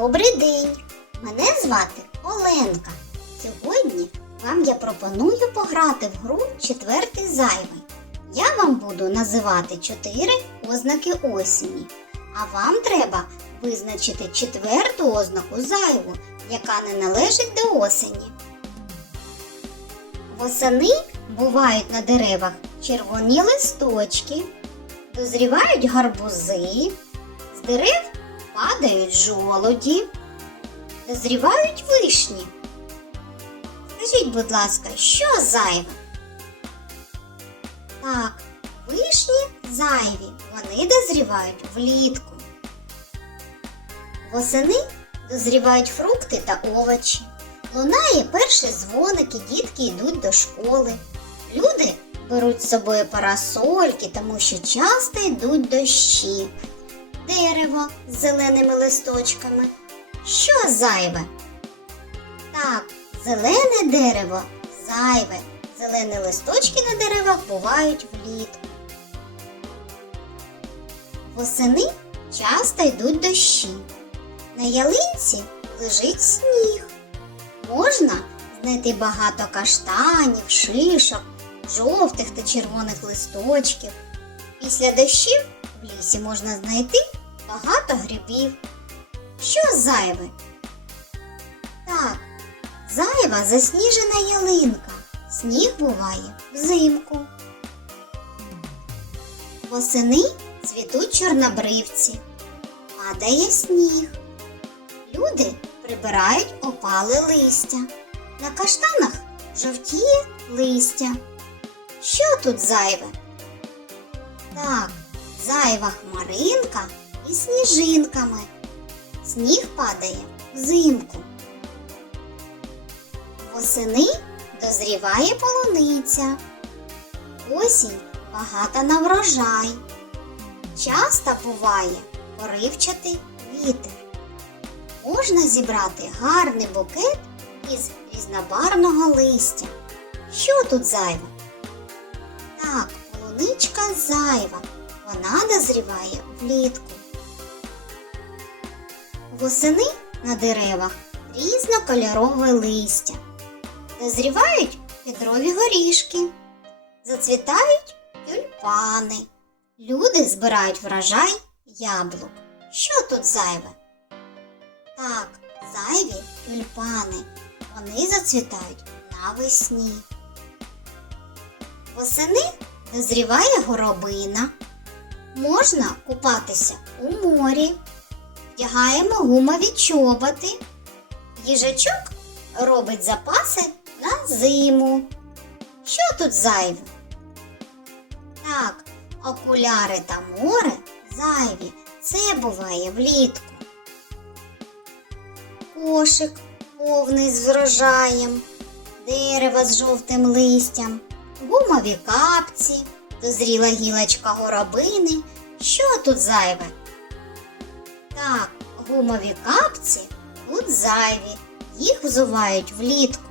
Добрий день! Мене звати Оленка. Сьогодні вам я пропоную пограти в гру четвертий зайвий. Я вам буду називати чотири ознаки осені, а вам треба визначити четверту ознаку зайву, яка не належить до осені. Восени бувають на деревах червоні листочки, дозрівають гарбузи, з дерев падають жолоді, дозрівають вишні. Скажіть, будь ласка, що зайве? Так, вишні зайві, вони дозрівають влітку. Восени дозрівають фрукти та овочі. Лунає перший дзвоник і дітки йдуть до школи. Люди беруть з собою парасольки, тому що часто йдуть дощі. Дерево з зеленими листочками. Що зайве? Так, зелене дерево зайве. Зелені листочки на деревах бувають влітку. Восени часто йдуть дощі. На ялинці лежить сніг. Можна знайти багато каштанів, шишок, жовтих та червоних листочків. Після дощів в лісі можна знайти багато грибів. Що зайве? Так, зайва засніжена ялинка. Сніг буває взимку. Восени цвітуть чорнобривці. Падає сніг. Люди прибирають опале листя. На каштанах жовтіє листя. Що тут зайве? Так, зайва хмаринка із сніжинками. Сніг падає взимку. Восени дозріває полуниця. Осінь багата на врожай. Часто буває поривчатий вітер. Можна зібрати гарний букет із різнобарвного листя. Що тут зайве? Так, полуничка зайва. Вона дозріває влітку. Восени на деревах різнокольорове листя. Дозрівають кедрові горішки. Зацвітають тюльпани. Люди збирають врожай яблук. Що тут зайве? Так, зайві тюльпани. Вони зацвітають навесні. Восени дозріває горобина. Можна купатися у морі. Вдягаємо гумові чоботи. Їжачок робить запаси на зиму. Що тут зайве? Так, окуляри та море зайві. Це буває влітку. Кошик повний з врожаєм, дерево з жовтим листям, гумові капці, дозріла гілочка горобини. Що тут зайве? Так, гумові капці тут зайві, їх взувають влітку.